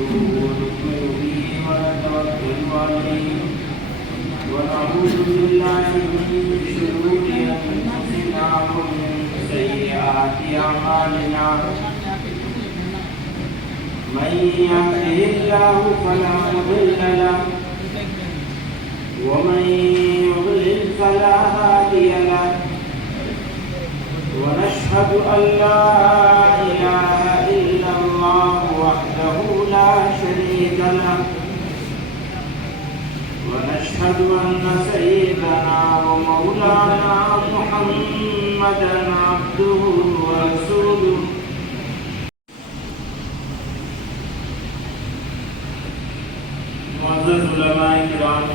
ونؤمن به ونتوكل عليه ونعوذ بالله من شرور أنفسنا ومن سيئات أعمالنا من يهده الله فلا مضل له ومن يضلل فلا هادي له ونشهد أن لا إله إلا الله وحده لا شريك له ونشهد أن سيدنا ومولانا محمدا عبده ورسوله معزز علماء کرام،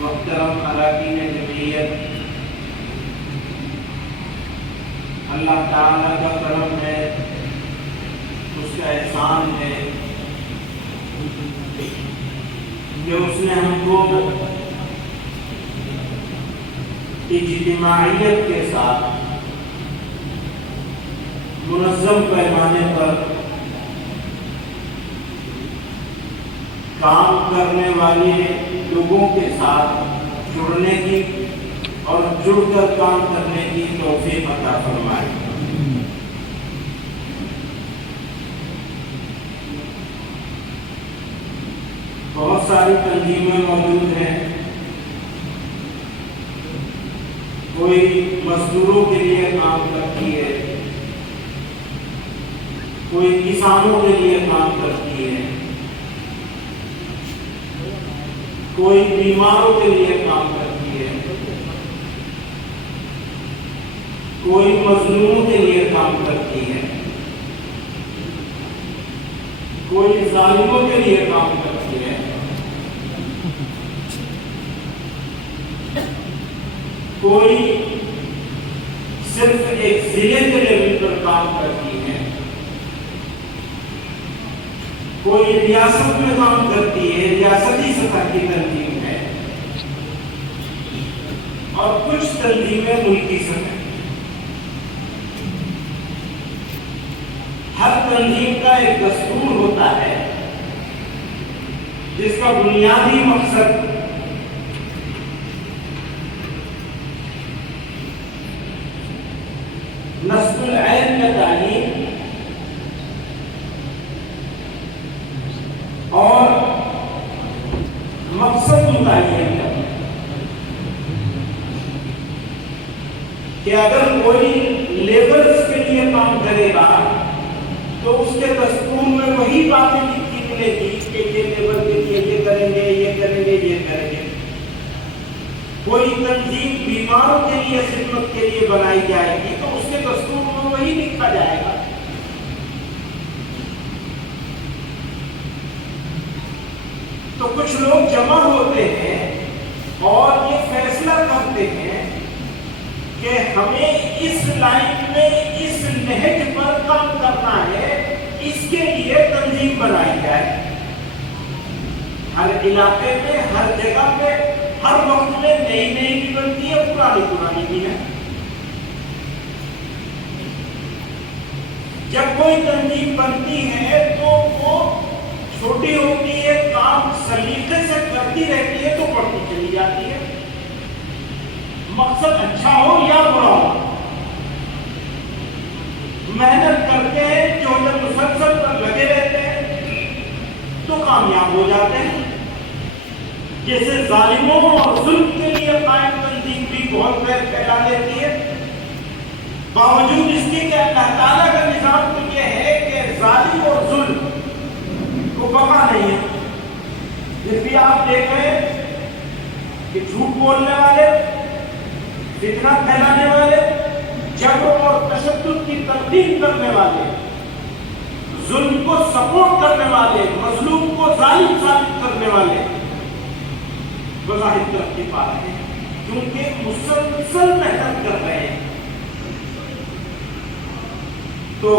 محترم اراکین جمعیت، اللہ تعالیٰ کا کرم ہے، اس کا احسان ہے کہ اس نے ہم کو اجتماعیت کے ساتھ منظم پیمانے پر کام کرنے والے لوگوں کے ساتھ جڑنے کی اور جڑ کر کام کرنے کی توفیق عطا فرمائے۔ بہت ساری تنظیمیں موجود ہیں، کوئی مزدوروں کے لیے کام کرتی ہے، کوئی کسانوں کے لیے کام کرتی ہے، کوئی بیماروں کے لیے کام کرتی ہے، کوئی مظلوموں کے لیے کام کرتی ہے، کوئی ظالموں کے لیے کام کرتی ہے، کوئی صرف ایک ضلع کے لیول پر کام کرتی ہے، کوئی ریاست میں کام کرتی ہے، ریاستی سطح کی تنظیم ہے، اور کچھ تنظیمیں ملکی سطح۔ ہر تنظیم کا ایک دستور ہوتا ہے جس کا بنیادی مقصد نسل العلم کا تعلیم اور مقصد متعین کرنا، کہ اگر کوئی لیبر اس کے لیے کام کرے گا تو اس کے دستور میں وہی باتیں لکھی ملے گی کہ یہ لیبر کے لیے یہ کریں گے، یہ کریں گے، یہ کریں گے۔ کوئی تنظیم بیماروں کے لیے خدمت کے لیے بنائی جائے گی تو اس کے دستور میں وہی لکھا جائے گا۔ تو کچھ لوگ جمع ہوتے ہیں اور یہ فیصلہ کرتے ہیں کہ ہمیں اس لائن میں اس نہج پر کام کرنا ہے، اس کے لیے تنظیم بنائی جائے۔ ہر علاقے میں، ہر جگہ پہ، ہر وقت میں نئی نئی بھی بنتی ہے، پرانی بھی ہے۔ جب کوئی تنظیم بنتی ہے تو وہ چھوٹی ہوتی ہے، کام سلیقے سے کرتی رہتی ہے تو بڑھتی چلی جاتی ہے، مقصد اچھا ہو یا برا ہو۔ محنت کرتے ہیں، جو جب مسلسل پر لگے رہتے ہیں تو کامیاب ہو جاتے ہیں۔ جیسے ظالموں اور ظلم کے لیے قائم تنظیم بھی بہت خیر پھیلا لیتی ہے، باوجود اس کے کہ اللہ تعالیٰ کا نظام تو یہ ہے کہ ظالم اور ظلم کو بقا نہیں ہے۔ پھر بھی آپ دیکھ رہے ہیں کہ جھوٹ بولنے والے، فتنہ پھیلانے والے، جبر اور تشدد کی تلقین کرنے والے، ظلم کو سپورٹ کرنے والے، مظلوم کو ظالم ثابت کرنے والے بظاہر ترقی پا رہے ہیں، کیونکہ مسلسل محنت کر رہے ہیں۔ تو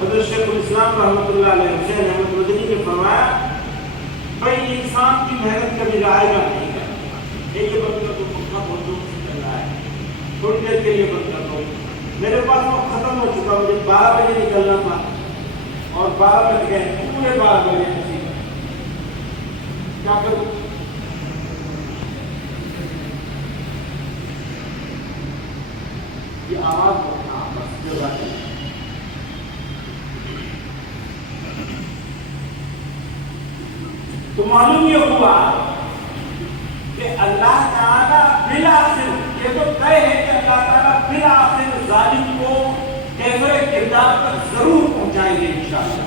حضرت شیخ الاسلام رحمۃ اللہ علیہ حسین احمد مدنی نے فرمایا، بھائی انسان کی محنت کبھی ضائع نہیں کرتا۔ یہ بند کر دو، پنکھا بہت دور سے چل رہا ہے، تھوڑی دیر کے لیے بند کر دو، میرے پاس وقت ختم ہو چکا، مجھے 12 بجے نکلنا تھا، اور 12 بج گئے، پورے 12 بجے مصیبت، کیا کروں؟ یہ آواز ہونا بس جو بات ہے۔ تو معلوم یہ ہوا کہ اللہ تعالیٰ بالآخر، یہ تو طے ہے کہ اللہ تعالیٰ بالآخر ظالم کو کیفر کردار تک ضرور پہنچائیں گے انشاءاللہ۔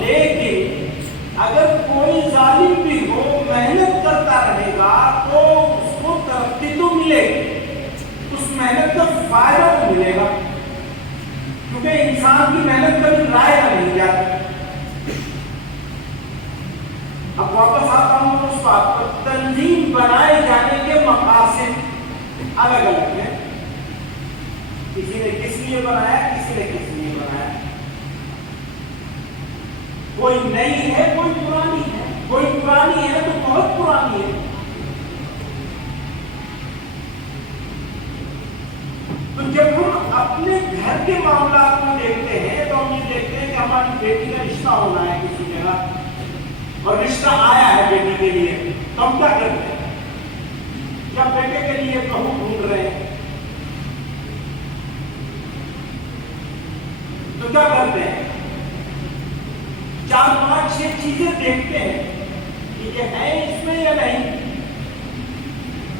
لیکن اگر کوئی ظالم بھی ہو محنت کرتا رہے گا تو اس کو ترقی تو ملے گی، اس محنت کا فائدہ تو ملے گا، کیونکہ انسان کی محنت کبھی ضائع نہیں جاتی۔ اب واپس آتا ہوں اس بات پر، تنظیم بنائے جانے کے مقاصد الگ الگ ہیں، کسی نے کس لیے بنایا، کسی نے کس لیے بنایا، کوئی نئی ہے کوئی پرانی ہے، کوئی پرانی ہے تو بہت پرانی ہے۔ تو جب ہم اپنے گھر کے معاملات کو دیکھتے ہیں تو ہم یہ دیکھتے ہیں کہ ہماری بیٹی کا رشتہ ہونا ہے کسی جگہ، اور رشتہ آیا ہے بیٹی کے لیے، تو ہم کیا کرتے ہیں؟ کیا بیٹے کے لیے بہو ڈھونڈ رہے ہیں؟ تو کیا کرتے ہیں؟ 4 5 6 چیزیں دیکھتے ہیں کہ یہ ہے اس میں یا نہیں۔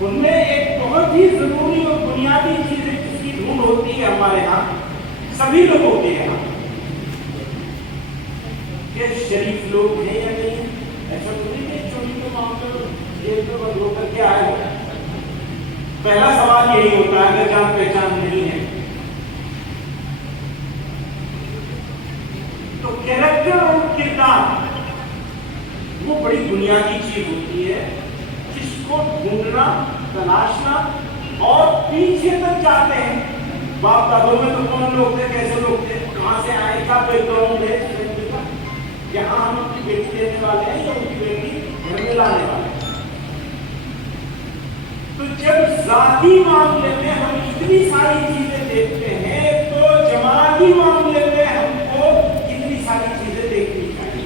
ان میں ایک بہت ہی ضروری اور بنیادی چیز ہے جس کی ڈھونڈ ہوتی ہے ہمارے ہاں، سبھی لوگوں کے یہاں، کہ شریف لوگ ہیں یا نہیں۔ ایسا تو نہیں کہ چوری کے معاملے میں جیب میں بدلو کر کے آئے ہو۔ پہلا سوال یہی ہوتا ہے اگر جان پہچان نہیں ہے تو کیریکٹر اور کردار وہ بڑی بنیادی چیز ہوتی ہے جس کو ڈھونڈنا، تلاشنا اور پیچھے تک جاتے ہیں۔ باپ دادوں میں تو کون لوگ تھے، کیسے لوگ تھے، کہاں سے آئے، کیا بیک گراؤنڈ ہے، یہاں ہم اپنی بیٹی دینے والے ہیں یا ان کی بیٹی گھر میں لانے والے ہیں۔ تو جب ذاتی معاملے میں ہم اتنی ساری چیزیں دیکھتے ہیں تو جماعتی معاملے میں ہم کو اتنی ساری چیزیں دیکھنی چاہیے۔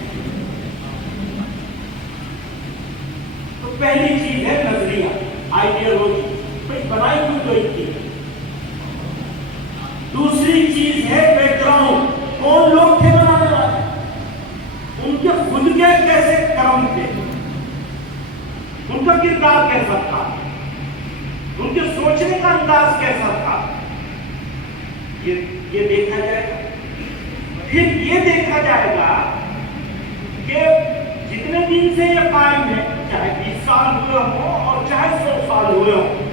تو پہلی چیز ہے نظریہ، آئیڈیالوجی، بھائی بنائی کیوں کوئی تھی۔ دوسری چیز ہے بیک گراؤنڈ، کون لوگ تھے بنانے والے، ان کے خود کے کیسے کرم تھے، ان کا کردار کیسا تھا، ان کے سوچنے کا انداز کیسا تھا، یہ دیکھا جائے گا۔ پھر یہ دیکھا جائے گا کہ جتنے دن سے یہ قائم ہے، چاہے 20 سال ہوئے ہوں اور چاہے 100 سال ہوئے ہوں،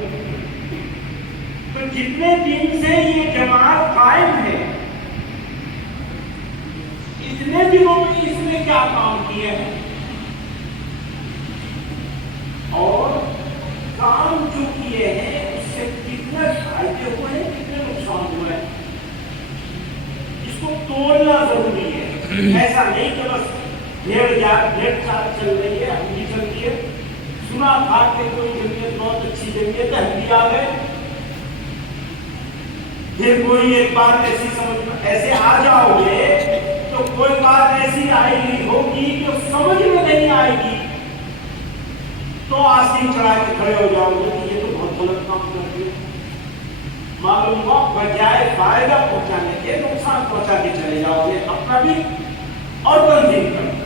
تو جتنے دن سے یہ جماعت قائم ہے اتنے دنوں میں اس نے کیا کام کیے ہیں، اور کام جو کیے ہیں اس سے کتنے فائدے ہوئے ہیں، کتنے نقصان ہوئے ہیں، اس کو تولنا ضروری ہے۔ ایسا نہیں کہ بس بھیڑ چال چل رہی ہے، ہم بھی چلتی ہے، سنا تھا کہ کوئی جمعیت بہت اچھی جمعیت ہے، ہم بھی آ گئے، پھر کوئی ایک بات ایسی سمجھ میں ایسے آ جاؤ گے تو کوئی بات ایسی آئے گی ہوگی جو سمجھ میں نہیں آئے گی تو آستین چڑھا کے کھڑے ہو جاؤ گے کہ یہ تو بہت غلط کام کر دیا۔ معلوم ہوا بجائے فائدہ پہنچانے کے نقصان پہنچا کے چلے جاؤ گے، اپنا بھی اور تنظیم کرنا۔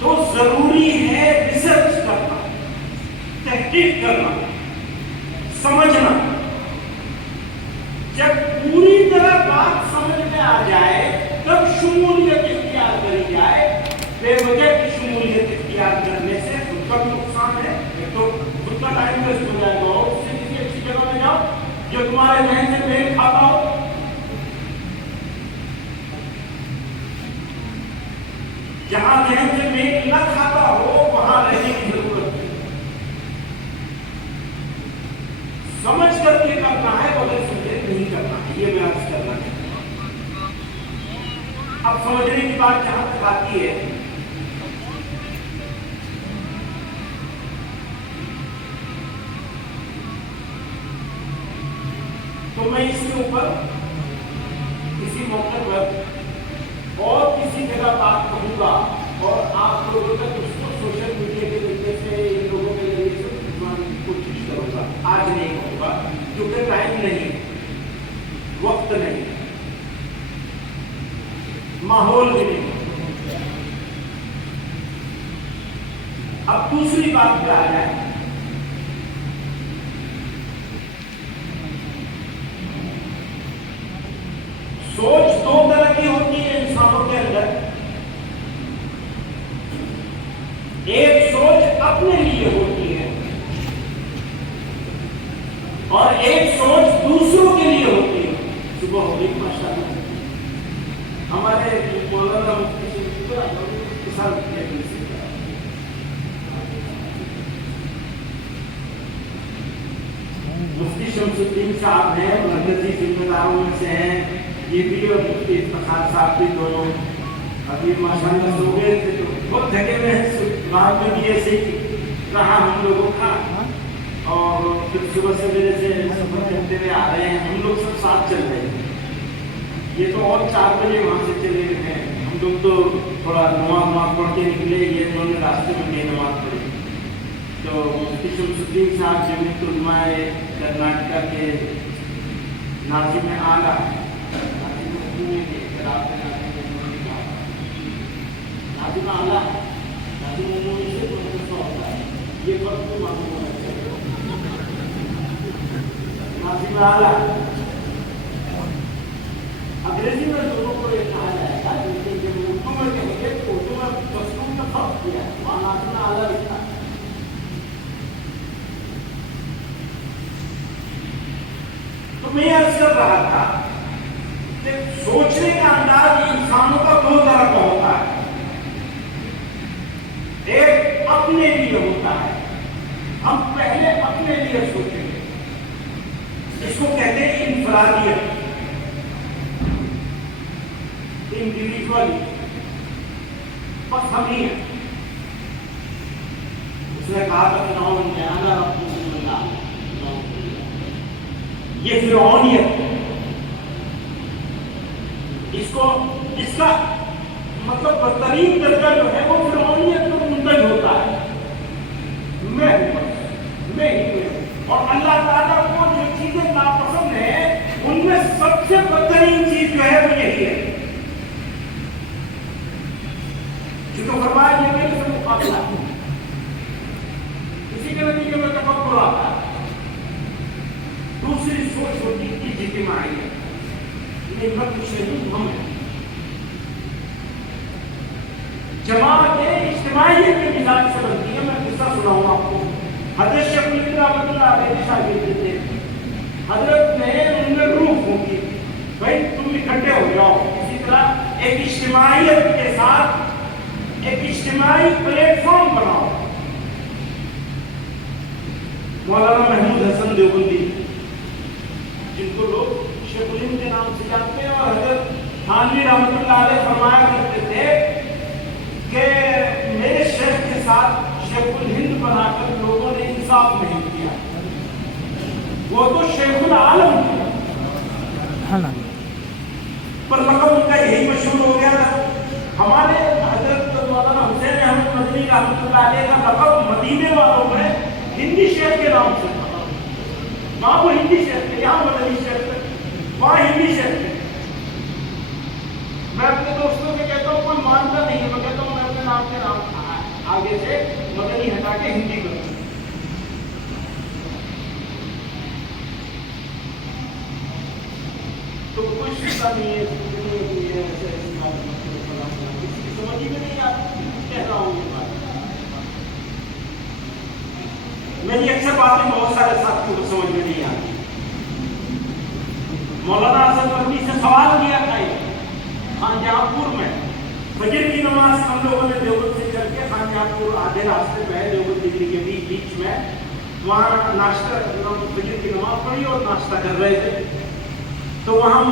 تو ضروری ہے ریسرچ کرنا، تحقیق کرنا، سمجھنا۔ جب پوری طرح بات سمجھ میں آ جائے تب شمولیت اختیار کری جائے۔ بے وجہ کی شمولیت اختیار کرنے سے خود کا بھی نقصان ہے، ایک تو خود کا ٹائم ویسٹ ہو جائے گا، اور اس سے کسی اچھی جگہ میں جاؤ جو تمہارے ذہن سے میل کھاتا ہو۔ جہاں ذہن سے میل نہ کھاتا ہو وہاں رہنے کی ضرورت ہے۔ سمجھ کر کے کرنا ہے، بغیر سمجھے نہیں کرنا ہے، یہ میں عرض کرنا ہے۔ اب سمجھنے کی بات جہاں تک آتی ہے تو میں اس کے اوپر اب دوسری بات پہ آ جائے. سوچ دو طرح کی ہوتی ہے انسانوں کے اندر. ایک سوچ اپنے لیے ہوتی ہے اور ایک سوچ دوسروں کے لیے ہوتی ہے. صبح ہو رہی ماشاءاللہ ہمارے مولانا مفتی شمس الدین صاحب ہیں, مرکزی ذمہ داروں میں سے ہیں یہ بھی, اور مفتی افتخار صاحب بھی, دونوں ابھی ماشاءاللہ سو گئے تھے تو بہت تھکے ہوئے. رات میں بھی ایسے ہی رہا ہم لوگوں کا, اور پھر صبح سویرے سے سفر کرتے ہوئے آ رہے ہیں. ہم لوگ سب ساتھ چل رہے ہیں. یہ تو اور 4 بجے وہاں سے چلے گئے ہیں. ہم لوگ تو تھوڑا نماز پڑھ کے نکلے, یہ انہوں نے راستے میں بھی نماز پڑھی. تو مفتی شمس الدین صاحب جمعیت علماء کرناٹکا کے ناظم اعلیٰ, ناظم اعلیٰ سے ہوتا ہے یہ فرق تو معلوم ہونا چاہیے. ناظم اعلیٰ انگریزی میں دونوں کو یہ کہا جائے گا, لیکن جب اردو میں کہیں گے تو اردو میں دستور کا فرق کیا ہے, وہاں ناظم اعلیٰ لکھا ہے. تو میں عرض کر رہا تھا کہ سوچنے کا انداز انسانوں کا 2 طرح کا ہوتا ہے. ایک اپنے لیے ہوتا ہے, ہم پہلے اپنے لیے سوچیں گے, اس کو کہتے ہیں انفرادیت, انڈیویجولی, بس ہم ہی ہیں. اس نے کہا تھا فرعون نے انا ربکم اللہ, یہ فرعونیت, اس کا مطلب بدترین درجہ جو ہے وہ فرعونیت پر منتج ہوتا ہے. میں ہی اور اللہ تعالیٰ کو جو چیزیں ناپسند ہیں ان میں سب سے بدترین چیز جو ہے وہ یہی ہے. کیونکہ فرمایا یہ میرے سے مقابلہ ہے, اسی کے نتیجے میں تفکر آتا ہے. دوسری سوچ ہوتی ہے اجتماعیت, یہ میں کچھ نہیں, ہم ہیں. جماعت اجتماعیت کی مثال سے بنتی ہے. میں قصہ سناؤں آپ کو. حضرت شیخ الہند رحمۃ اللہ علیہ شاگرد تھے. حضرت نے ان میں روح پھونکی, بھائی تم اکٹھے ہو جاؤ. اسی طرح ایک اجتماعیت کے ساتھ ایک اجتماعی پلیٹ فارم بناؤ. مولانا محمود حسن دیوبندی, جن کو لوگ شیخ الہند کے نام سے جانتے ہیں, اور حضرت تھانوی رحمۃ اللہ علیہ فرمایا کرتے تھے کہ میرے شیخ کے ساتھ شیخ الہند بنا کر لوگوں نے انصاف نہیں کیا. وہ تو شیخ العالم تھے, پر لقب ان کا یہی مشہور ہو گیا تھا. ہمارے حضرت مولانا حسین احمد مدنی رحمۃ اللہ علیہ کا لقب مدینے والوں میں ہندی شیخ کے نام سے تھا. وہاں وہ ہندی شیخ تھے, یہاں مدنی شیخ تھے, وہاں ہندی شیخ تھے. میں اپنے دوستوں سے کہتا ہوں کوئی مانتا نہیں ہے, میں کہتا ہوں میں اپنے نام کے نام آگے سے مدنی ہٹا کے ہندی کروں. تو کوئی شکا نہیں ہے, کسی کی سمجھ میں نہیں آتی کہہ رہا ہوں یہ بات. میری اکثر باتیں بہت سارے ساتھیوں کو سمجھ میں نہیں آتی. مولانا حسن مدنی سے سوال کیا تھا خانجہاں پور میں, فجر کی نماز ہم لوگوں نے دیوبند سے چل کے خانجہاں پور آدھے راستے پہ ہے, دیوبند ڈگری کے بیچ میں, وہاں ناشتہ فجر کی نماز پڑھی اور ناشتہ کر رہے تھے. تو وہاں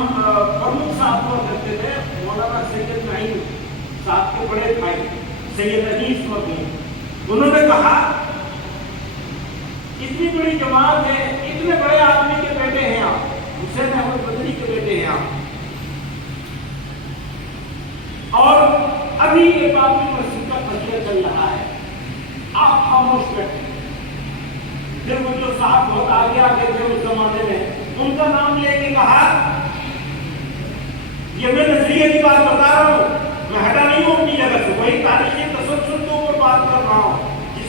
پرمکھ صاحب ہوا کرتے تھے مولانا سید نعیم صاحب کے بڑے بھائی سید انیس مدنی. انہوں نے کہا اتنی بڑی جماعت ہے, اتنے بڑے آدمی کے بیٹے ہیں آپ, حسین احمد مدنی کے بیٹے ہیں آپ, اور ابھی یہ بابری مسجد کا فیصلہ چل رہا ہے, آپ خاموش بیٹھے. پھر وہ جو صاحب بہت آگے آگے تھے اس زمانے میں, ان کا نام لے کے کہا یہ میں نظریے کی بات بتا رہا ہوں, میں ہٹا نہیں ہوں اپنی جگہ سے, وہی تاریخی تسلسل کے اوپر بات کر رہا ہوں. جس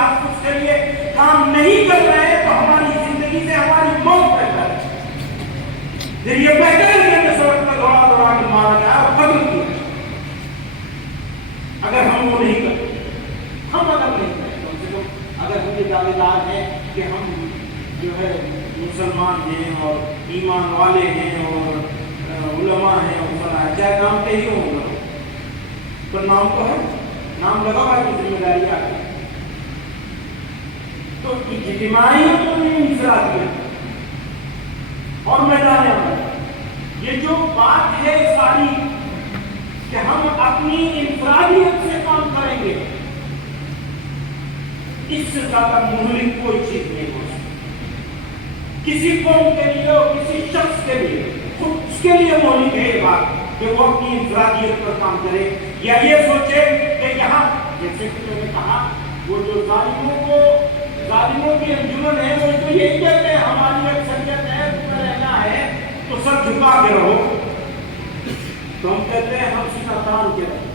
تحفظ کے لیے کام نہیں کر رہے ہیں تو ہماری زندگی سے ہماری موت بہتر ہے. پھر یہ بہتر ہے کہ سڑک پر دوڑا دوڑا کے مارا جائے اور قتل کیا. اگر ہم وہ نہیں کرتے، ہم اگر نہیں کرتے، کم سے کم اگر ہم یہ دعوے دار ہیں کہ ہم جو ہے مسلمان ہیں اور ایمان والے ہیں اور علماء ہیں اور فلاں، چاہے نام کے ہی ہوں گے پر نام تو ہے، نام لگا ہوا ہے، ذمہ داری آ گئی. تو اجتماعیت تو نہیں، انفرادیت اور میدان عمل. یہ جو بات ہے ساری کہ ہم اپنی انفرادیت سے کام کریں گے، اس سے زیادہ مہلک کوئی چیز نہیں ہو سکتی. کسی قوم کے لیے اور کسی شخص کے لیے خود اس کے لیے مہلک ہے یہ بات کہ وہ اپنی انفرادیت پر کام کرے، یا یہ سوچے کہ یہاں جیسے کہ میں نے کہا وہ جو ظالموں کی انجمن ہے وہ تو یہی کہتے ہیں ہماری اکثریت ہے تمہیں رہنا ہے تو سر جھکا کے رہو. تو ہم کہتے ہیں ہم سیدھا تان کے رہیں،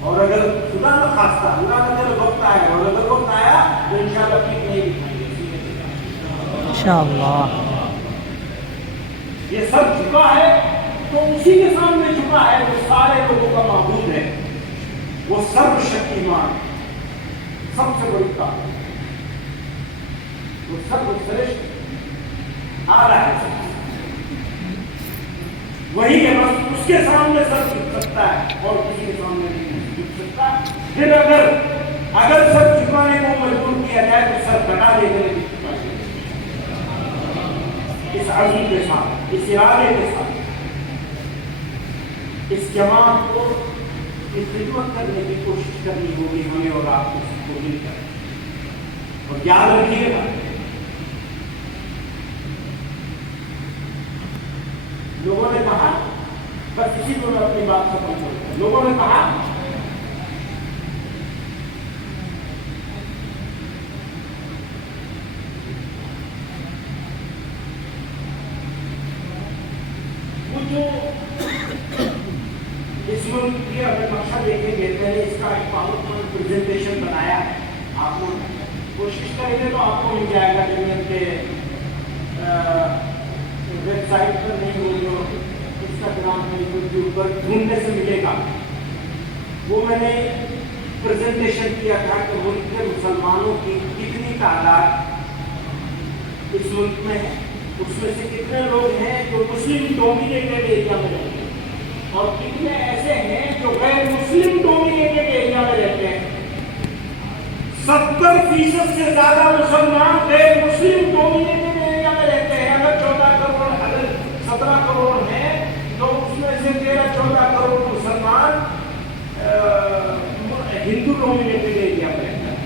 اور اگر خدا نہ خواستہ اللہ کا جب وقت آیا اور اگر وقت آیا تو انشاءاللہ ٹھیک نہیں دکھائیں گے انشاءاللہ. یہ سب جھکا ہے تو اسی کے سامنے جھکا ہے جو سارے لوگوں کا معبود ہے، وہ سرو شکتیمان، سب سے بڑی طاقت، وہ سرو سرشٹھ آ رہا ہے، وہی ہے بس اس کے سامنے سر جھک سکتا ہے اور کسی کے سامنے نہیں جھک سکتا. پھر اگر سر جھکانے کو مجبور کیا جائے تو سر کٹا دے کر اس عزم کے ساتھ، اس ارادے کے ساتھ اس جماعت کو کی خدمت کرنے کی کوشش کرنی ہوگی ہمیں اور آپ کو مل کر. اور یاد رکھیے گا لوگوں نے کہا، بس اسی کو میں اپنی بات ختم کرتا ہوں، لوگوں نے کہا وہ جو اس ملک کی اگر نقشہ دیکھیں گے، میں نے اس کا ایک پاور پوائنٹ پریزنٹیشن بنایا ہے، آپ لوگ کوشش کریں گے تو آپ کو مل جائے گا. جمعیت کے ویب سائٹ پر نہیں ہوگی اور انسٹاگرام میں یوٹیوب پر ڈھونڈنے سے ملے گا. وہ میں نے پریزنٹیشن کیا تھا کہ ملک کے مسلمانوں کی کتنی تعداد اس ملک میں ہے، اس میں سے کتنے لوگ ہیں جو مسلم ڈومینیٹڈ ایریا میں رہتے ہیں اور کتنے ایسے ہیں جو غیر مسلم ڈومینیٹڈ ایریا میں رہتے ہیں. 70% سے زیادہ مسلمان غیر مسلم ڈومینیٹڈ ایریا میں رہتے ہیں. اگر 17 کروڑ ہیں تو اس میں سے 13-14 کروڑ مسلمان ہندو ڈومینیٹڈ ایریا میں رہتے ہیں.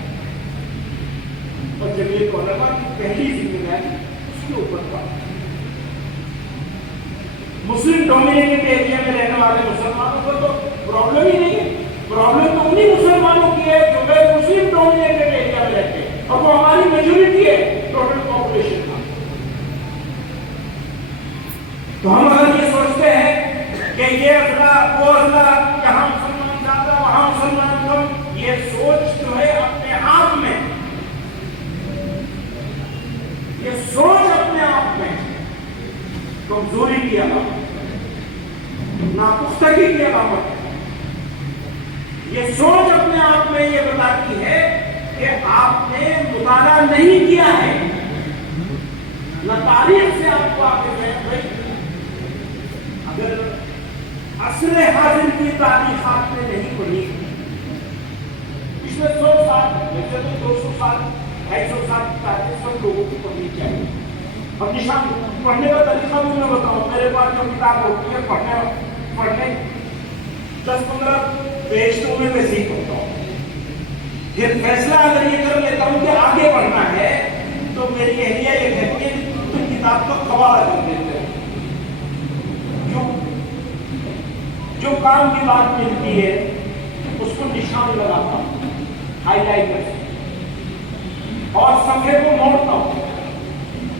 اور جمعیت علماء کی پہلی ذمہ داری اس کے اوپر تھا. مسلم ڈومینیٹڈ ایریا میں رہنے والے مسلمانوں کو تو پرابلم ہی نہیں ہے. پرابلم تو انہیں مسلمانوں کی ہے جو غیر مسلم ڈومینیٹڈ ایریا میں رہتے ہیں اور وہ ہماری میجورٹی ہے ٹوٹل پاپولیشن کا. تو ہم اگر یہ سوچتے ہیں کہ یہ اضلاع وہ اضلاع جہاں مسلمان زیادہ وہاں مسلمان کم، یہ سوچ جو ہے اپنے آپ میں، یہ سوچ اپنے آپ میں کمزوری کی علامت، ناپختگی کی علامت ہے. یہ سوچ اپنے آپ میں یہ بتاتی ہے کہ آپ نے مطالعہ نہیں کیا ہے، نہ تاریخ سے آپ کو آگے بھائی. اگر عصر حاضر کی تاریخ آپ نے نہیں پڑھی، پچھلے 100 سال ویسے تو 200 سال 250 سال کی تاریخ سب لوگوں کو پڑھنی چاہیے. اب نشان پڑھنے کا طریقہ بھی میں بتاؤں. میرے پاس جو کتاب ہوتی ہے پڑھنے 10-15 پیج تو میں ویسے ہی پڑھتا ہوں. پھر فیصلہ اگر یہ کر لیتا ہوں کہ آگے پڑھنا ہے تو میری اہلیہ یہ کہتی ہے تم کتاب کو حوالہ کر دیتے ہو. جو کام کی بات ملتی ہے اس کو نشان لگاتا ہوں ہائی لائٹر سے اور صفحے کو موڑتا ہوں.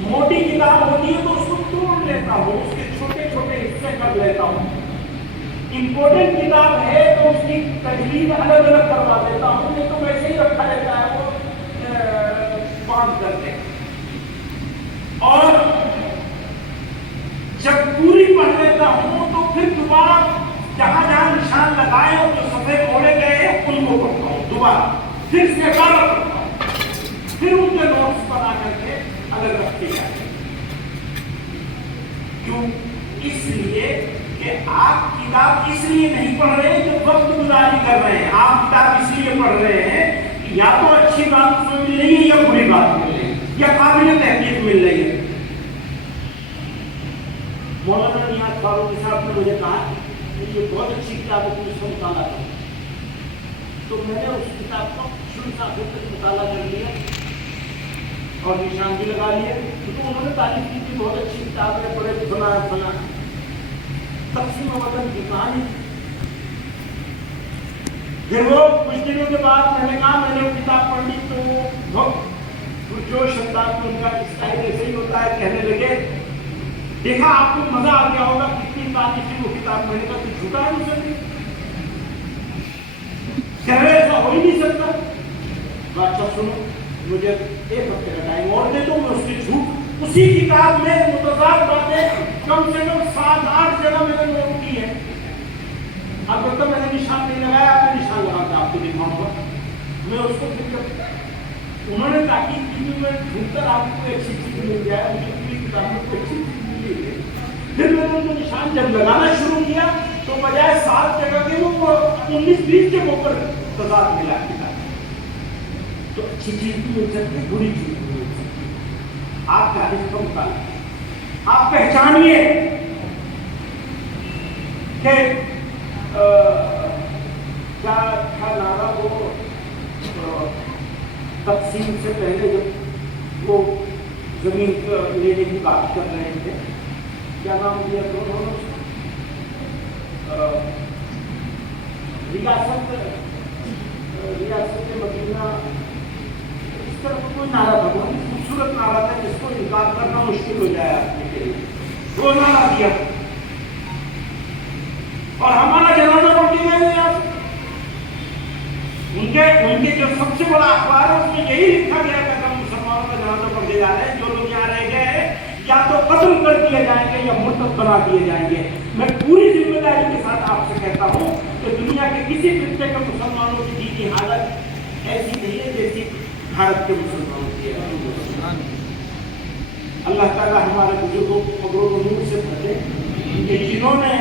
موٹی کتاب ہوتی ہے تو اس کو توڑ لیتا ہوں، اس کے چھوٹے چھوٹے حصے کر لیتا ہوں. امپورٹنٹ کتاب ہے تو اس کی تجویز الگ الگ کروا دیتا ہوں، نہیں تو ویسے ہی رکھا رہتا کام کر دیں. اور جب پوری پڑھ لیتا ہوں تو پھر دوبارہ جہاں جہاں نشان لگائے اور جو صفحے موڑے گئے ان کو پڑھتا ہوں دوبارہ, پھر سے بارہ پڑھتا ہوں, پھر ان کے نوٹس بنا کر کے الگ رکھتے جاتے ہیں. کیوں؟ اس لیے کہ آپ کتاب اس لیے نہیں پڑھ رہے کہ وقت گزاری کر رہے ہیں, آپ کتاب اس لیے پڑھ رہے ہیں کہ یا تو اچھی بات اس میں مل رہی ہے یا بری بات مل رہی ہے یا قابل تحقیق مل رہی ہے. مولانا نیاز فاروقی صاحب نے مجھے کہا کہ یہ بہت اچھی کتاب ہے, اس کو مطالعہ کرو. تو میں نے اس کتاب کو شروع سے آخر تک مطالعہ کر لیا اور نشان بھی لگا لیے, کیونکہ انہوں نے تعریف کی تھی بہت اچھی کتاب ہے, بڑے فلاں تقسیم وطن کی کہانی. پھر وہ کچھ دنوں کے بعد میں نے کہا میں نے وہ کتاب پڑھ لی تو بہت پرجوش انداز میں ان کا اسٹائل ایسے ہی ہوتا ہے, کہنے لگے دیکھا آپ کو مزہ آ گیا ہوگا کتنی تعریف تھی وہ کتاب. میں نے کہا تو جھوٹا ہے مجھے بھی, کہہ رہے ایسا ہو ہی نہیں سکتا. اچھا سنو, مجھے ایک ہفتے کا ٹائم اور دے دو, میں اس کی جھوٹ اسی کتاب میں متضاد باتیں کم سے کم 7-8 جگہ میں نے نوٹ کی ہے. اب تک میں نے نشان نہیں لگایا, آپ نے نشان لگا کے آپ کو دکھاؤں گا. میں اس کو انہوں نے تاکید کی کہ میں ڈھونڈ کر آپ کو ایسی چیز مل جائے, مجھے پوری کتاب میں کوئی اچھی چیز ملی ہے. پھر میں نے ان کو نشان جب لگانا شروع کیا تو بجائے 7 جگہ کے وہ 19-20 جگہوں پر تضاد ملا کتاب. تو اچھی چیز بھی مل سکتی ہے, بری چیز بھی مل سکتی ہے. آپ کا حصہ مطالعہ آپ پہچانیے کہ کیا نارا وہ تقسیم سے پہلے جب وہ زمین لینے کی بات کر رہے تھے, کیا نام دیا انہوں نے ریاست مدینہ, اس طرح کوئی نعرہ تھا, بہت خوبصورت نعرہ تھا جس کو انکار کرنا مشکل ہو جائے آپ کے لیے. وہ نعرہ دیا اور ہمارا جنازہ پڑھ کے گئے آپ. ان کے جو سب سے بڑا اخبار ہے اس میں یہی لکھا گیا کہ ہم مسلمانوں کا جنازہ پڑھ کے جا رہے ہیں, جو لوگ یہاں رہ گئے ہیں یا تو قتل کر دیے جائیں گے یا مرتد بنا دیے جائیں گے. میں پوری ذمہ داری کے ساتھ آپ سے کہتا ہوں کہ دنیا کے کسی خطے کے مسلمانوں کی دینی حالت ایسی نہیں ہے جیسی بھارت کے مسلمانوں کی ہے. اللہ تعالیٰ ہمارے بزرگوں کو قبروں کو نور سے بھر دے کہ جنہوں نے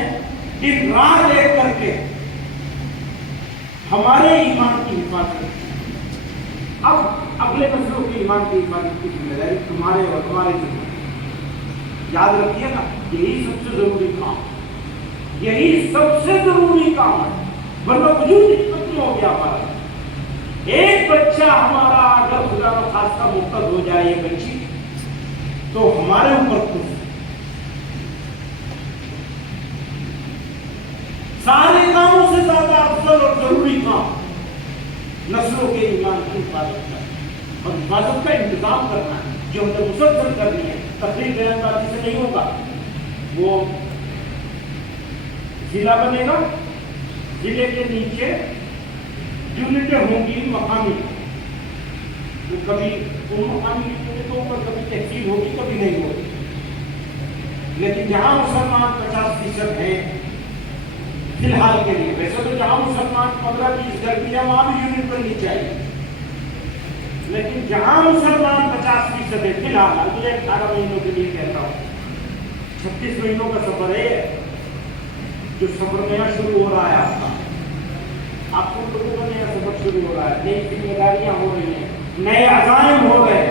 دن رات ایک کر کے ہمارے ایمان کی حفاظت کی. اب اگلے نسلوں کے ایمان کی حفاظت کی ذمہ داری تمہارے اور ہمارے ذمہ. یاد رکھیے نا, یہی سب سے ضروری کام, یہی سب سے ضروری کام ہے, ورنہ وجود ہی ختم ہو گیا ہمارا. ایک بچہ ہمارا اگر خدا نخواستہ مرتد ہو جائے, یہ بچی, تو ہمارے اوپر خوش. سارے کاموں سے زیادہ افضل اور ضروری کام نسلوں کے ایمان کی حفاظت کرنا اور حفاظت کا انتظام کرنا ہے, جو ہمیں مسلسل کرنی ہے. تقریر بیان بازی سے نہیں ہوگا. وہ ضلع بنے گا, ضلع کے نیچے یونٹیں ہوں گی مقامی, وہ کبھی ان مقامی یونٹوں پر کبھی تحصیل ہوگی کبھی نہیں ہوگی. لیکن جہاں مسلمان 50% ہیں فی الحال کے لیے, ویسے تو جہاں مسلمان 15-20 گھر بھی ہیں وہاں بھی یونٹ بننی چاہیے, لیکن جہاں مسلمان 50% ہے فی الحال, مجھے 18 مہینوں کے لیے کہتا ہوں, 36 مہینوں کا سفر ہے جو سفر نیا شروع ہو رہا ہے. آپ کو لوگوں کا نیا سفر شروع ہو رہا ہے, نئی ذمہ داریاں ہو رہی ہیں, نئے عزائم ہو گئے,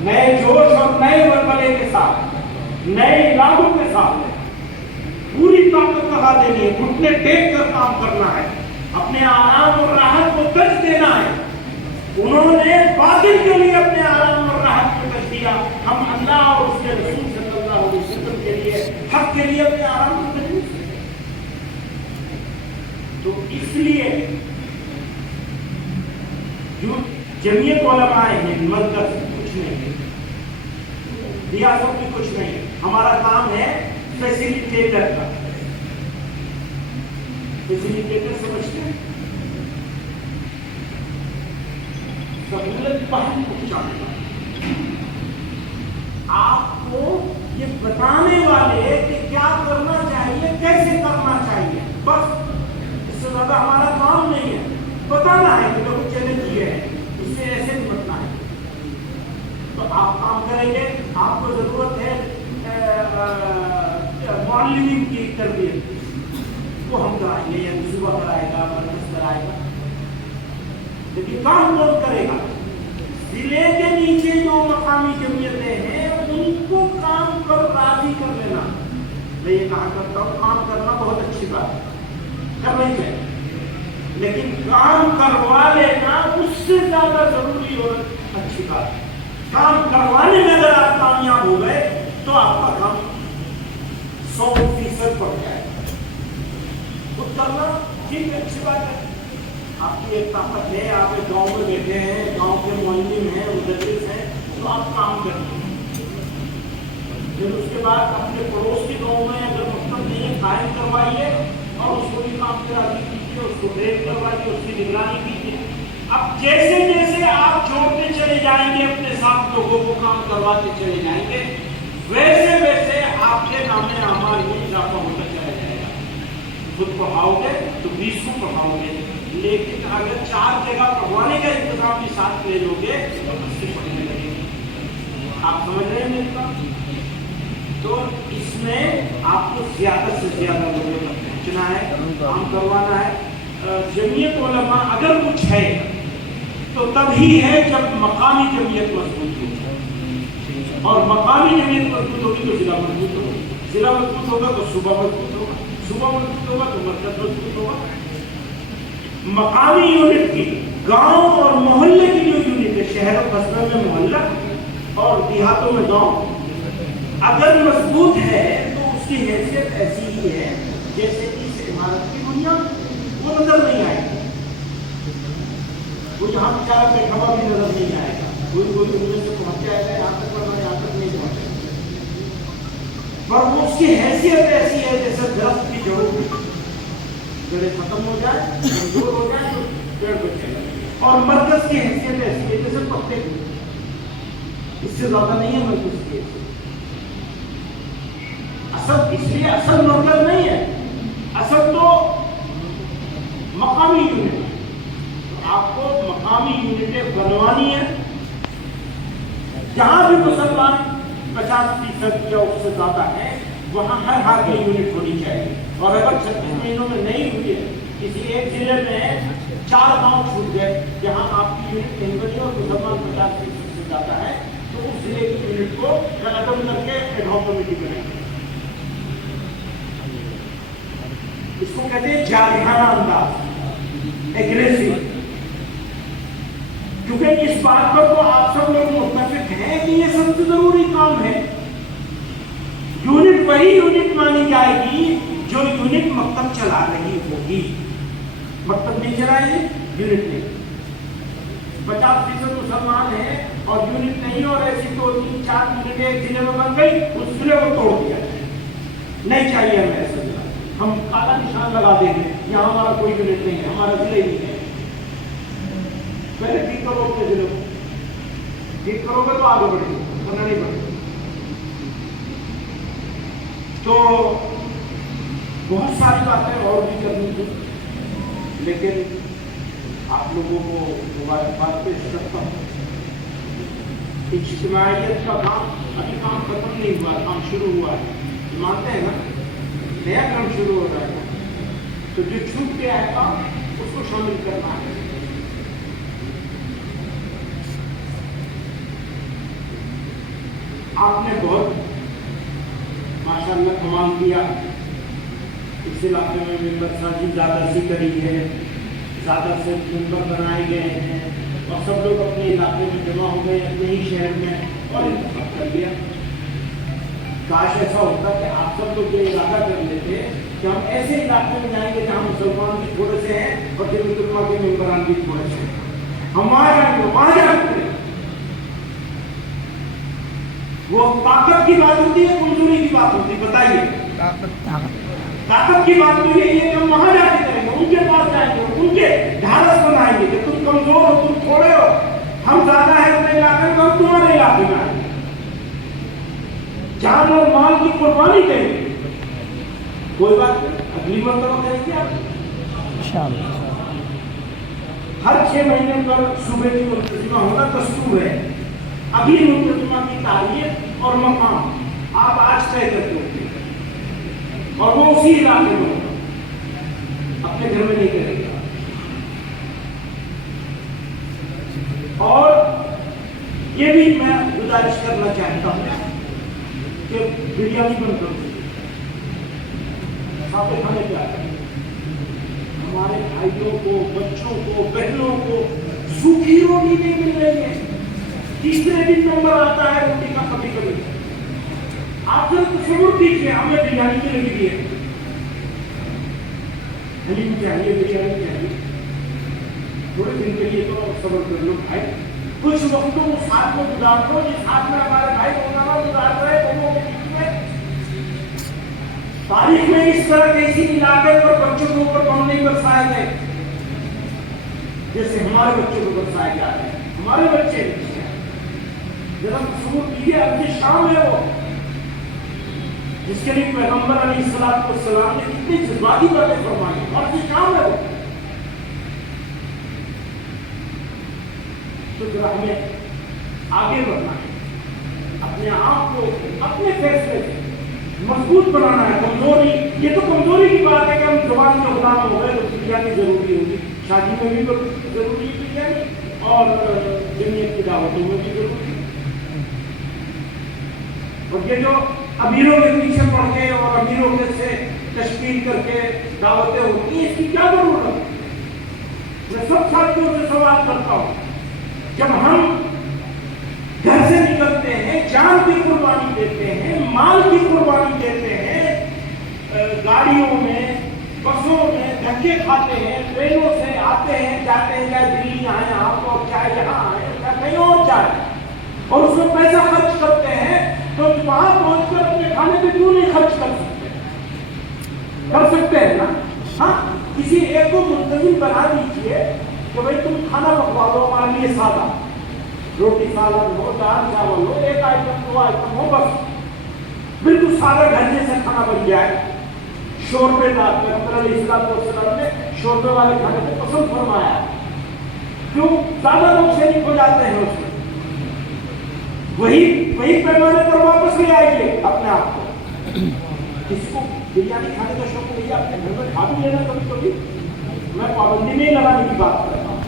نئے جوش اور نئے ولولے کے ساتھ, نئے ارادوں کے ساتھ پوری طاقت لگا دینی ہے, گھٹنے ٹیک کر کام کرنا ہے, اپنے آرام اور راحت کو ترج دینا ہے. انہوں نے باطل کے لیے اپنے آرام اور راحت کو ترج دیا, ہم اللہ اور اس کے رسول صلی اللہ علیہ وسلم کے لیے, حق کے لیے اپنے آرام کو ترج دیا. تو اس لیے جو جمعیت علماء ہیں, مرکز کچھ نہیں, ریاست بھی کچھ نہیں, ہمارا کام ہے فیسیلیٹیٹر کا. فیسیلیٹیٹر سمجھتے ہیں, سہولت باہر پہنچانے کا. آپ کو یہ بتانے والے کہ کیا کرنا چاہیے، کیسے کرنا چاہیے، بس اس سے زیادہ ہمارا کام نہیں ہے. بتانا ہے کہ لوگ چیلنج یہ ہے، اس سے ایسے نمٹنا ہے. تو آپ کام کریں گے. آپ کو ضرورت ہے معلمین کی تربیت کی، وہ ہم کرائیں گے، یا صبح کرائے گا، مرکز کرائے گا. لیکن کام کون کرے گا؟ ضلع کے نیچے جو مقامی جمعیتیں ہیں ان کو کام کر راضی کر لینا. میں یہ کہا کرتا ہوں کام کرنا بہت اچھی بات ہے، کرنا چاہیے، لیکن کام کروا لینا اس سے زیادہ ضروری اور اچھی بات ہے. کام کروانے میں اگر آپ کامیاب ہو گئے تو آپ کا کام 100% پڑ جائے. خود کرنا ٹھیک ہے، اچھی بات ہے، آپ کی ایک طاقت ہے. آپ ایک گاؤں میں بیٹھے ہیں، گاؤں کے معلم ہیں، مدرس ہیں، تو آپ کام کریں. پھر اس کے بعد اپنے پڑوس کے گاؤں میں اگر مقصد نہیں ہے قائم کروائیے اور اس کو بھی کام کرا دیجیے، اس کو ٹرین کروائیے، اس کی نگرانی کیجیے. اب جیسے جیسے آپ چھوڑتے چلے جائیں گے اپنے ساتھ لوگوں کو کام کرواتے چلے جائیں گے، ویسے ویسے آپ کے نام اعمال میں اضافہ ہوتا چلا جائے گا. خود پڑھاؤ گے تو 20 کو پڑھاؤ گے، لیکن اگر 4 جگہ پڑھوانے کا انتظام بھی ساتھ لے لو گے تو اس سے پڑھنے لگے گے. آپ سمجھ رہے ہیں میری بات؟ تو اس میں آپ کو زیادہ سے زیادہ لوگوں تک پہنچنا ہے، کام کروانا ہے. جمعیت علماء اگر کچھ ہے تو تب ہی ہے جب مقامی جمعیت مضبوط ہوگی، اور مقامی جمعیت مضبوط ہوگی تو ضلع مضبوط ہوگا، ضلع مضبوط ہوگا تو صوبہ مضبوط ہوگا، صوبہ مضبوط ہوگا تو مرکز مضبوط ہوگا. مقامی یونٹ کی، گاؤں اور محلے کی جو یونٹ ہے، شہر و قصبے میں محلہ اور دیہاتوں میں گاؤں، اگر مضبوط ہے تو اس کی حیثیت ایسی ہی ہے جیسے اس عمارت کی بنیاد. وہ نظر نہیں آئے گی، وہ جہاں بیچارہ بیٹھا ہوا بھی نظر نہیں آئے گا. کوئی دنیا سے پہنچ جائے گا یہاں تک، ورنہ یہاں تک نہیں پہنچے گا. پر وہ اس کی حیثیت ایسی ہے جیسے درخت کی جڑوں کی، جڑیں ختم ہو جائے، کمزور ہو جائے تو پیڑ بچے گا. اور مرکز کی حیثیت ایسی ہے جیسے پتے کی، اس سے زیادہ نہیں ہے مرکز کی حیثیت. اصل اس لیے اصل مرکز نہیں ہے، اصل تو مقامی یونٹ. آپ کو مقامی یونٹیں بنوانی ہے. جہاں بھی مسلمان 50% یا اس سے زیادہ ہے وہاں ہر حال کی یونٹ ہونی چاہیے. اور اگر 36 مہینوں میں نہیں ہوئی ہے، کسی ایک ضلع میں 4 گاؤں چھوٹ گئے جہاں آپ کی یونٹ نہیں بنی اور مسلمان 50% سے زیادہ ہے، تو اس ضلع کی یونٹ کو ختم کر کے ایڈ ہاک کمیٹی بنائیں گے. اس کو کہتے ہیں جارحانہ انداز، ایگریسو. کیونکہ اس بات پر تو آپ سب لوگ متفق ہیں کہ یہ سب سے ضروری کام ہے. یونٹ وہی یونٹ مانی جائے گی جو یونٹ مکتب چلا رہی ہوگی. مکتب نہیں چلائے گی، یونٹ نہیں. 50% مسلمان ہیں اور یونٹ نہیں، اور ایسی 2-3-4 یونٹ ایک ضلع میں بن گئی، اس ضلع کو توڑ دیا جائے. نہیں چاہیے ہمیں ایسا ضلع. ہم کالا نشان لگا دیں گے، یہاں ہمارا کوئی یونٹ نہیں ہے، ہمارا ضلع ہی نہیں ہے. پہلے ٹھیک کرو اپنے ضلع کو، ٹھیک کرو گے تو آگے بڑھے گی، ورنہ نہیں بڑھے گی. تو بہت ساری باتیں اور بھی کرنی تھی، لیکن آپ لوگوں کو مبارکباد پیش کرتا ہوں. اجتماعیت کا کام ابھی کام ختم نہیں ہوا، کام شروع ہوا ہے. مانتے ہیں نا، نیا کام شروع ہو رہا ہے. تو جو چھوٹ گیا ہے کام اس کو شامل کرنا ہے. آپ نے بہت ماشاءاللہ کمال کیا. اس علاقے میں ممبر سازی زیادہ سی کری ہے، زیادہ سے ممبر بنائے گئے ہیں، اور سب لوگ اپنے علاقے میں جمع ہو گئے اپنے ہی شہر میں اور انتخاب کر لیا. کاش ایسا ہوتا کہ آپ سب لوگ یہ ارادہ کر لیتے کہ ہم ایسے علاقے میں جائیں گے جہاں مسلمان بھی تھوڑے سے ہیں اور جن مسلمان کے ممبران بھی تھوڑے سے ہیں. ہم وہاں جائیں گے، وہاں جائیں گے. وہ طاقت کی بات ہوتی ہے، کمزوری کی بات ہوتی ہے؟ بتائیے. طاقت کی بات تو یہی ہے کہ ہم وہاں جا کے کریں گے، ان کے پاس جائیں گے، ان کے ڈھارس بنائیں گے کہ تم کمزور ہو، تم تھوڑے ہو، ہم زیادہ ہیں اپنے علاقے میں، ہم تمہارے علاقے میں آئیں گے. جان اور مال کی قربانی دیں گے. کوئی بات نہیں, اگلی مرتبہ کریں گے آپ. ہر 6 مہینے پر صوبے کی منتظمہ ہونا دستور ہے. ابھی منتظمہ کی تاریخ اور مقام آپ آج طے کرتے ہوتے ہیں اور وہ اسی علاقے میں ہوگا, اپنے گھر میں نہیں کرے گا. اور یہ بھی میں گزارش کرنا چاہتا ہوں کہ بریانی بند کر دیں, ساتھ کھانے کیا کریں. ہمارے بھائیوں کو, بچوں کو, بہنوں کو سوکھی روٹی نہیں مل رہی ہے. تیسرے دن نمبر آتا ہے روٹی کا کبھی کبھی. آپ ذرا تصور کیجیے, ہمیں بریانی کی لگی ہوئی ہے, حلیم چاہیے, بریانی چاہیے. تھوڑے دن کے لیے تو صبر کر لو بھائی, کچھ وقت تو ساتھ میں گزار دو جس ساتھ میں ہمارے بھائی مولانا گزار رہے قوموں کے بیچ میں. تاریخ میں اس طرح کسی علاقے پر بچوں کے اوپر بم نہیں برسائے گئے جیسے ہمارے بچوں کو برسائے جا رہے ہیں. ہمارے بچے ذرا تصور کیجیے, ابھی شام ہے وہ جس کے لیے پیغمبر علیہ السلام نے کتنی جذباتی باتیں فرمائی, اور ابھی شام ہے وہ. تو ذرا ہمیں آگے بڑھنا ہے, اپنے آپ کو اپنے فیصلے سے مضبوط بنانا ہے. کمزوری, یہ تو کمزوری کی بات ہے کہ ہم زبان کے غلام ہو گئے تو بریانی ضروری ہوگی. شادی میں بھی ضروری ہے بریانی, اور جمعیت کی دعوتوں میں بھی ضروری ہے. اور یہ جو امیروں کے پیچھے پڑ کے اور امیروں کے سے تشکیل کر کے دعوتیں ہوتی ہیں, اس کی کیا ضرورت ہے؟ میں سب ساتھیوں سے سوال کرتا ہوں, جب ہم گھر سے نکلتے ہیں, جان کی قربانی دیتے ہیں, مال کی قربانی دیتے ہیں, گاڑیوں میں, بسوں میں دھکے کھاتے ہیں, ٹرینوں سے آتے ہیں جاتے ہیں, چاہے دلی آئیں آپ اور چاہے یہاں آئیں چاہے کہیں اور جائیں, اور اس میں پیسہ خرچ کرتے ہیں, تو وہاں پہنچ کر اپنے کھانے پہ کیوں نہیں خرچ کر سکتے؟ کر سکتے ہیں نا. ہاں, کسی ایک کو منتظم بنا دیجیے کہ بھائی تم کھانا پکوا دو ہمارے لیے, سادہ روٹی سالن ہو, دال چاول ہو, 1 آئٹم 2 آئٹم ہو, بس بالکل سادہ گھر جیسا کھانا بن جائے. شوربے دار, پیغمبر علیہ السلام نے شوربے والے کھانے کو پسند فرمایا. کیوں؟ زیادہ لوگ شریک ہو جاتے ہیں اس میں. وہی پیمانے پر واپس لے آئیے اپنے آپ کو. کسی کو بریانی کھانے کا شوق نہیں ہے, اپنے گھر میں کھا بھی لینا کبھی کبھی. میں پابندی نہیں لگانے کی بات کر رہا ہوں,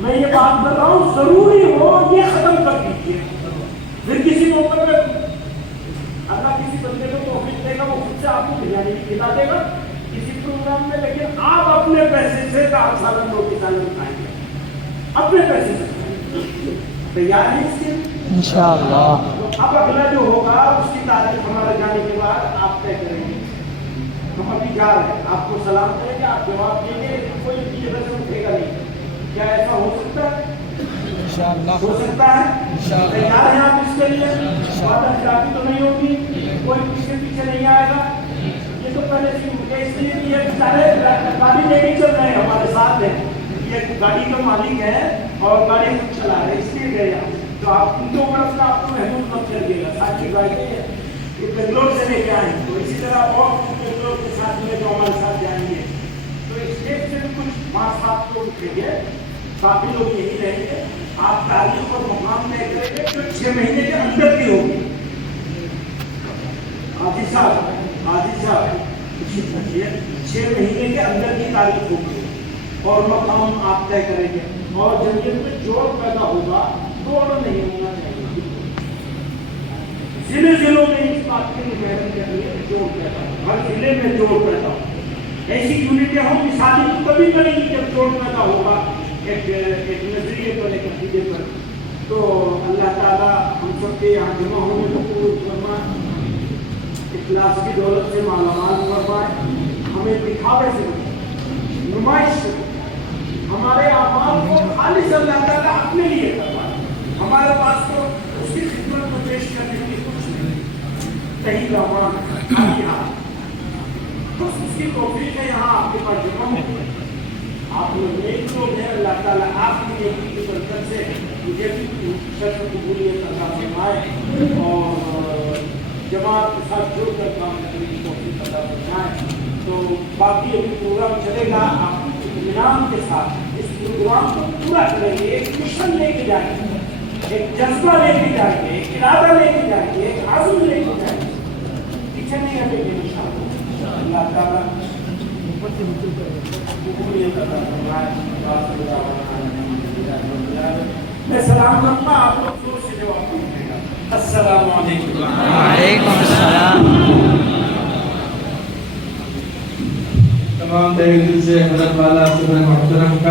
میں یہ بات کر رہا ہوں ضروری ہو یہ ختم کر دیجیے. پھر کسی موقع پہ اللہ کسی بندے کو توفیق دے گا, وہ خود سے آپ کو بریانی بھی کھلا دے گا کسی پروگرام میں, لیکن آپ اپنے پیسے سے دال سالن روٹی سالن کھائیں گے, اپنے پیسے سے. تیار ہے اس کے انشاءاللہ. اب اگلا جو ہوگا اس کی تاریخ ہمارے جانے کے بعد آپ طے کریں گے. ہم ابھی جا رہے ہیں, آپ کو سلام کریں گے, آپ جواب دیں گے, کوئی بھی رسم اٹھے گا نہیں. کیا ایسا ہو سکتا ہے؟ ہو سکتا ہے. تیار ہیں آپ اس کے لیے؟ وعدہ خلافی تو نہیں ہوگی, کوئی پیچھے نہیں آئے گا. یہ تو پہلے سے اس لیے بھی یہ سارے گاڑی لے کے چل رہے ہیں ہمارے ساتھ ہیں, یہ گاڑی کا مالک ہے اور گاڑی خود چلا رہے, اس لیے گئے آپ. تو آپ ان کے اوپر اپنا آپ کو محدود مت کر دے گا. ساتھی گاڑی یہ بنگلور سے لے کے آئیں, تو اسی طرح اور بنگلور کے ساتھ میں جو ہمارے ساتھ جائیں گے, تو اسٹیٹ سے بھی کچھ 5-7 لوگ اٹھیں گے, باقی لوگ یہی رہیں گے. آپ تاریخ اور مقام طے کریں گے جو 6 مہینے کے اندر کی ہوگی. عادل صاحب 6 مہینے کے اندر کی تاریخ ہوگی اور مقام آپ طے کریں گے. اور جمعیت میں جوڑ پیدا ہوگا, توڑ نہیں ہونا چاہیے. ضلعوں میں اس بات کی محنت کرنی ہے, جوڑ پیدا ہو, ہر ضلع میں جوڑ پیدا ہو. ایسی یونٹیں ہم مثالی تو کبھی کریں گی جب جوڑ پیدا ہوگا ایک نظریے پر, ایک عقیدے پر. تو اللہ تعالیٰ ہم سب کے یہاں جمع ہونے کو قبول فرمائے, اخلاص کی دولت سے مالا مال فرمائے, ہمیں دکھاوے سے نمائش سے ہمارے اعمال کو خالص اللہ تعالیٰ اپنے لیے فرمائے. ہمارے پاس تو اس کی خدمت کو پیش کرنے کی کچھ نہیں, صحیح رحمان خالی ہاتھ, بس اس کی توفیق ہے یہاں آپ کے پاس جمع ہے. آپ لوگ نیک لوگ ہیں, اللہ تعالیٰ آپ کی نیکی کی برکت سے مجھے بھی شرط قبولیت عطا فرمائے. اور جماعت کے ساتھ جڑ کر کام کرنے کی توفیق عطا فرمائے. تو باقی ابھی پروگرام چلے گا، آپ اطمینان کے ساتھ اس پروگرام کو پورا کریں گے. ایک مشن لے کے جائیں گے، ایک جذبہ لے کے جائیں گے، ایک ارادہ لے کے جائیں گے، ایک عزم لے کے جائیں گے. پیچھے نہیں ہٹیں گے انشاءاللہ. اللہ تعالیٰ قبولیت عطا فرمائے. میں سلام کرتا ہوں، آپ لوگ زور سے جواب دیجیے گا. السلام علیکم. وعلیکم السلام. تمام تہہ دل سے حضرت والا صدر محترم کا